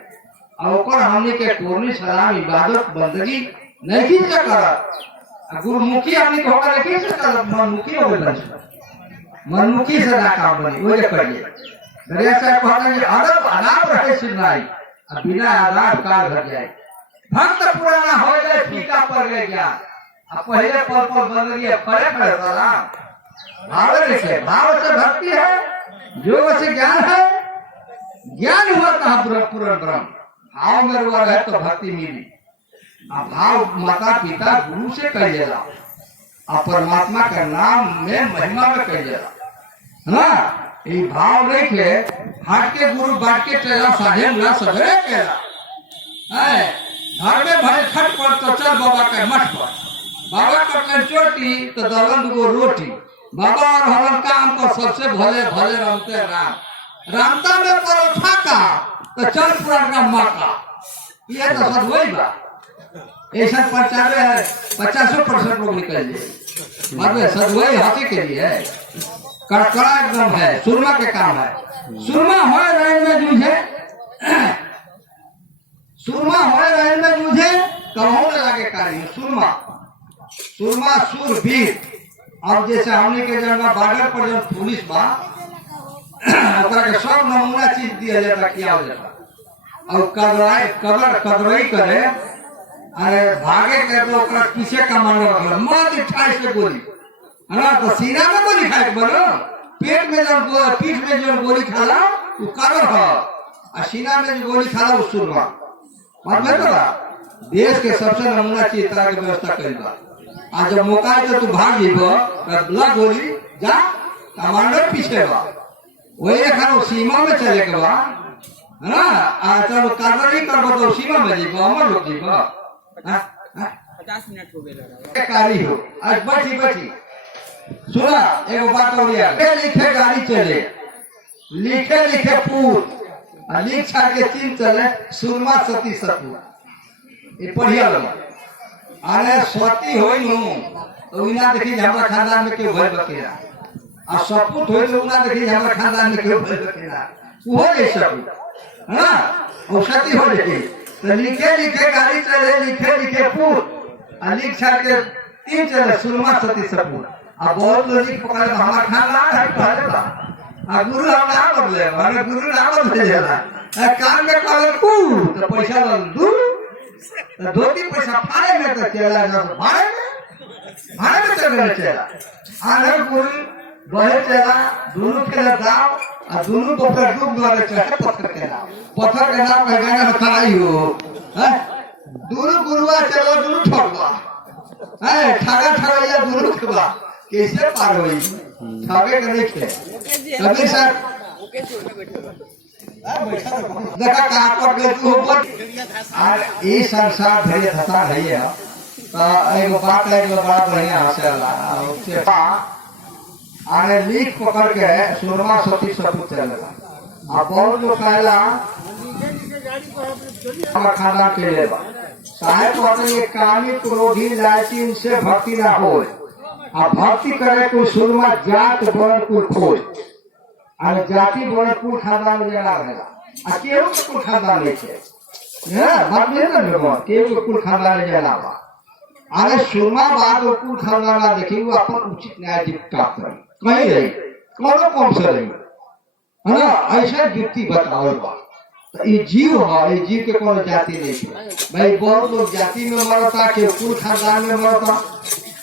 और ओकर हमने के टोनी सलाम इबादत बंदगी नहीं की कर। गुरुमुखी हमने को होकर नहीं से कर, मनमुखी हो गई। मनमुखी से ना काम बनी वो करिए। दरिया साहब कहते हैं अदब अनाप रहे सिरनाई, अब बिना आदाब काल घट जाए। भक्त पुराना हो जाए फीका पर ले गया। अब पहले पल बंदगी खड़े खड़े भाव से, भाव से भक्ति है, योग से ज्ञान है। ज्ञान हुआ कहा पूर्ण ब्रह्म, भाव में रुआ है तो भक्ति मिली। अब भाव माता पिता गुरु से कह देला और परमात्मा के नाम में महिमा में कह देला है ना। ये भाव नहीं के हाट के गुरु बाट के चला साधे ना सवेरे केला है। घर में भरे खट पर तो चल बाबा के मठ पर, बाबा कटन चोटी तो दलन को रोटी। बाबा और हरण काम को सबसे भले भले रमते राम, रामता में परोठा का तो चल पुराना माका। ये तो सब वही बा। ऐसा प्रचार है 50% लोग निकल जाए बाद में सब वही हंसी के लिए है। कड़कड़ा एकदम है, सुरमा के काम है। सुरमा हो रहे में जूझे, सुरमा हो रहे में जूझे कहूँ लगे कार्य। सुरमा सूरवीर। अब जैसे हमने के जगह बॉर्डर पर जो पुलिस बा के सब नमूना चीज दिया जाता, किया हो जाता। और कदराई करे, अरे भागे के तो पीछे कमांडर मत 28 से गोली है ना। तो सीना में गोली खाए बोलो, पेट में जब पीठ में जो गोली खाला वो कदर है, और सीना में जो गोली खाला वो सुरमा। मतलब देश के सबसे नमूना चीज तरह की व्यवस्था करेगा। आज जब मौका है तो तू भाग जीबो गोली जा, कमांडर पीछे बा वही रखा सीमा में चले के बा है ना। चलो कार्य नहीं कर तो सीमा में जीबो, अमर लोग जीबो। 50 मिनट हो गए कारी हो आज बची सुना एगो बात और यार लिखे गाड़ी चले, लिखे पूर लिख छाड़ के चीन चले सुरमा सती सतु। ये बढ़िया लगा। अरे सती हो तो ना देखी हमारा खानदान में क्यों भय बकेला, और सपूत हो तो ना देखी हमारा खानदान में क्यों भय बकेला। वो है सपूत है ना, और सती हो देखी तो लिखे गाड़ी चले, लिखे पूर लिख छाड़ के तीन चले सुरमा सती सपूत। अब बहुत लोग पकड़े हमारा खानदान है पहले गुरु हम ना बदले, हमारे गुरु ना बदले जाला कान में कॉलर तो पैसा दू तो धोती पैसा फाड़े में तो चला जा भाड़े में चला आने गुरु बहे चला दोनों खेला दाव और दोनों पत्थर डूब द्वारा चढ़े पत्थर के नाम में गाना खड़ाई हो दोनों गुरुआ चला दोनों ठगवा है ठगा दोनों खेबा कैसे पार हुई ठगे के नहीं थे कभी सर देखा कहाँ पर गए तू ऊपर और ये संसार धीरे धसा रही है। तो एक बात है जो बड़ा बढ़िया हंसेला उससे आने लिख पकड़ के सुरमा सती सपूत चलेगा। अब बहुत लोग कहला खाना के लिए साहेब कहते ये कामी क्रोधी लालची से भक्ति ना हो, अब भक्ति करे कोई सुरमा जात बन कोई खोज और जाति बन कुल खानदान में जला रहेगा केहू के कुल खानदान नहीं है बात नहीं ना लोग केहू के कुल खानदान में जला बा। अरे सुरमा बात और कुल खानदान ना देखी वो अपन उचित न्याय प्राप्त रही कहीं रही कौन कौन से रही है ना। ऐसा युक्ति बताओ बा तो ये जीव है, ये जीव के कोनो जाति नहीं है भाई। बहुत लोग जाति में मरता के कुल खानदान में मरता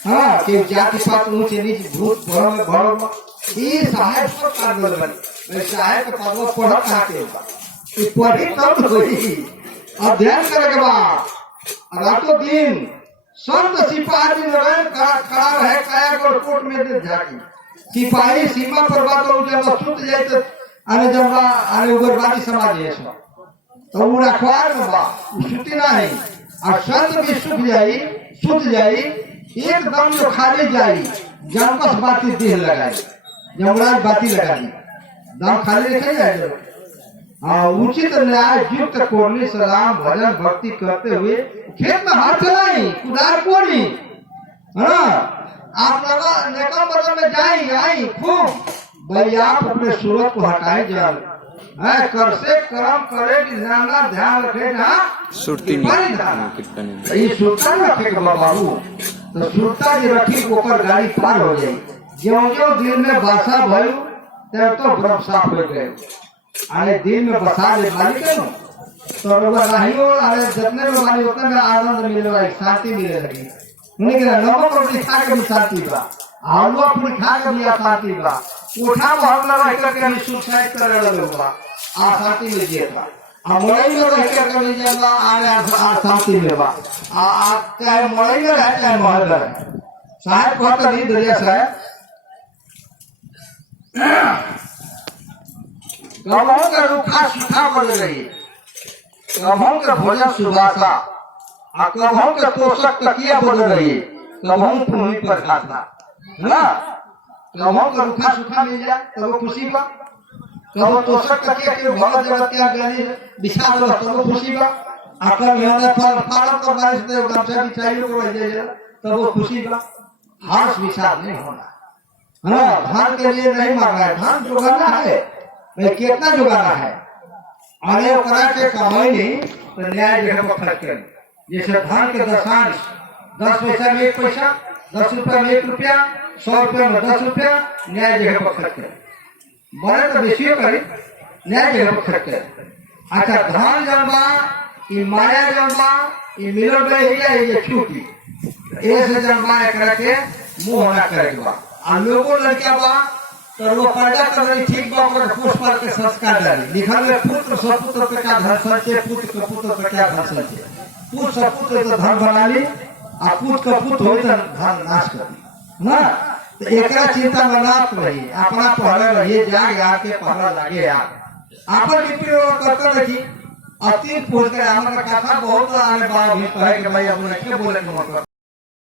हाँ के जाति पात ऊंचे नीचे भूत भर में भर ये साहेब सब काम बने साहेब का पदवा पढ़ा कहा के ये पढ़ी तब होई अध्ययन करे के बाद रातों दिन संत सिपाही खड़ा रहे काया को कोर्ट में दे जाके सिपाही सीमा पर बात हो जब सुत जाए तो अरे जब अरे उग्रवादी समाज है सब तो वो रखवार में बा सुती ना है और संत भी सुत जाई एकदम जो खाली जाई जनपस बाती देह लगाई जमराज बाती लगा दी दम खाली रखे जाए उचित न्याय युक्त कोरनी सलाम भजन भक्ति करते हुए खेत में हाथ चलाई कुदार कोनी है ना। आप लगा निकम बदल में जाई आई खूब भाई आप अपने सूरत को हटाए जाए है कर से कर्म करे ध्यान रखे जहाँ सुरती नहीं ये सुरता रखे बाबू तो सुरता जी रखी ओकर गाड़ी पार हो जाए ज्यो ज्यो दिन में बासा भयो तब तो ब्रह्म साफ हो गए अरे दिन में बसा ले मालिक तो नहीं हो अरे जितने में मालिक उतने में आनंद मिले लगी शांति मिले लगी उन्हें कहना नमक रोटी खा के भी शांति बा हलवा पूरी खा के भी शांति बा उठा हम लगा करके सुसाइड करे लगे बा आ शांति में जिएगा आ मड़ई में रह करके भी जाएगा आ शांति में बा आ चाहे मड़ई में रहे चाहे महल में रहे साहब कहता नहीं दरिया साहब गमों का रूखा सूखा बन रही गमों के भोजन सुबासा गमों के तोषक तकिया बन रही गमों भूमि पर खाना है ना। गमों का रूखा सूखा मिल जाए तो वो खुशी बा कब तोषक तकिया के भगत जगत के ज्ञानी विशाल हो तो वो खुशी बा आकर मेहनत फल फाड़म को बारिश दे गमछा बिछाई को रह जाए तो वो खुशी बा हर्ष विषाद नहीं होना है ना। धान के लिए नहीं मांगा है धान जुगाना है भाई कितना जुगाना है अरे ओकरा के कमाई नहीं तो न्याय जगह पर खर्च करें जैसे धान के दशांश 10 पैसा में 1 पैसा 10 रुपया में 1 रुपया 100 रुपया में 10 रुपया न्याय जगह पर खर्च करें बड़े तो बेसियो करें न्याय जगह पर खर्च करें। अच्छा धान जन्मा ये माया जन्मा ये मिलो में ये छूटी ऐसे जन्मा करके मुंह होना करेगा आ लोगों लड़किया बा तो वो पैदा कर रही ठीक बा और पुष्प पर के संस्कार डाली लिखल में पुत्र सपुत्र पे क्या धर्षण से पुत्र कपुत्र पे क्या धर्षण से पुत्र सपुत्र तो धन बना ली आ पुत्र कपुत्र हो तो धन नाश कर दी ना। तो एकरा चिंता में ना रही अपना पहले रहिए जाग आके पहला लागे आग आपन डिप्टी करते रखी अति पूछ कर हमारा कथा बहुत आने बा भी कहे कि भाई अपने के बोले के मत